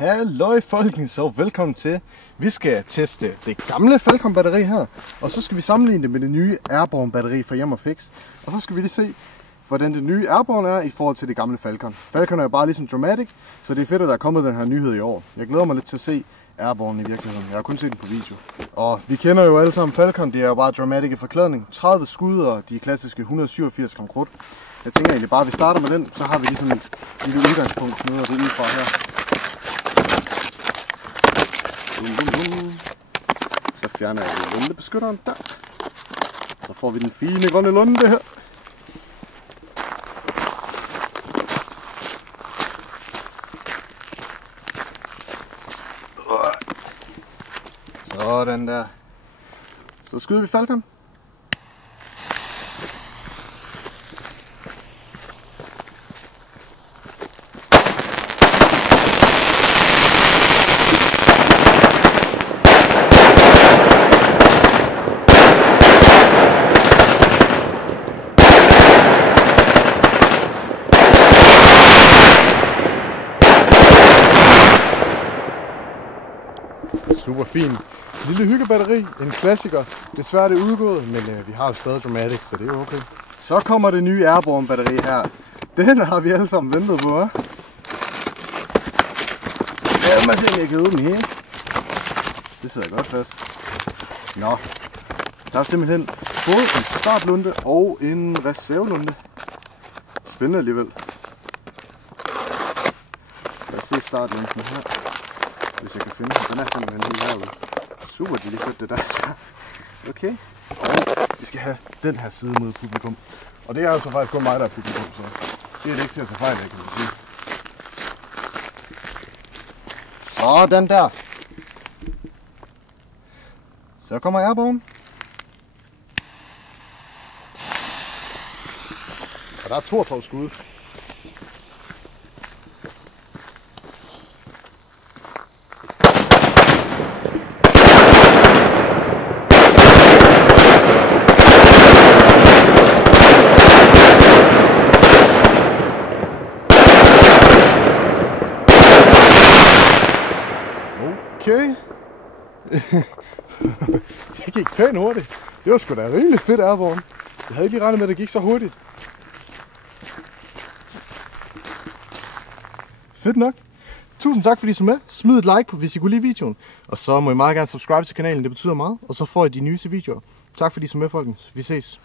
Halløj folkens, og velkommen til. Vi skal teste det gamle Falcon batteri her, og så skal vi sammenligne det med det nye Airborne batteri fra Jem & Fix. Og så skal vi lige se, hvordan det nye Airborne er i forhold til det gamle Falcon. Falcon er jo bare ligesom Dramatic, så det er fedt, at der er kommet den her nyhed i år. Jeg glæder mig lidt til at se Airborne i virkeligheden. Jeg har kun set den på video. Og vi kender jo alle sammen Falcon, det er jo bare Dramatic i forklædning. 30 skud og de klassiske 187 gram krudt. Jeg tænker egentlig bare, at vi starter med den, så har vi ligesom et lille udgangspunkt noget af det ud fra her. Så fjerner jeg lundebeskytteren der. Så får vi den fine grønne lunde her. Sådan der. Så skyder vi Falcon. Super fin lille hyggebatteri, en klassiker. Desværre er det udgået, men vi har jo stadig Dramatic, så det er okay. Så kommer det nye Airborne batteri her. Den har vi alle sammen ventet på, hva'? Lad mig se, om jeg kan åbne her. Det sidder godt fast. Nå, der er simpelthen både en startlunde og en reservelunde. Spændende alligevel. Lad os se startlunden her. Hvis jeg kan finde den. Den er simpelthen lige herude. Super delicate det der. Okay. Og vi skal have den her side mod publikum. Og det er jo så faktisk kun mig, der er publikum, så det er det ikke til at tage fejl af, kan man sige. Sådan der. Så kommer Airborne. Og der er 32 skud. Okay. Det gik pænt hurtigt. Det var sgu da rimelig fedt Airborne. Jeg havde ikke lige regnet med, at det gik så hurtigt. Fedt nok. Tusind tak fordi I så med. Smid et like, hvis I kunne lide videoen. Og så må I meget gerne subscribe til kanalen, det betyder meget. Og så får I de nyeste videoer. Tak fordi I så med, folkens. Vi ses.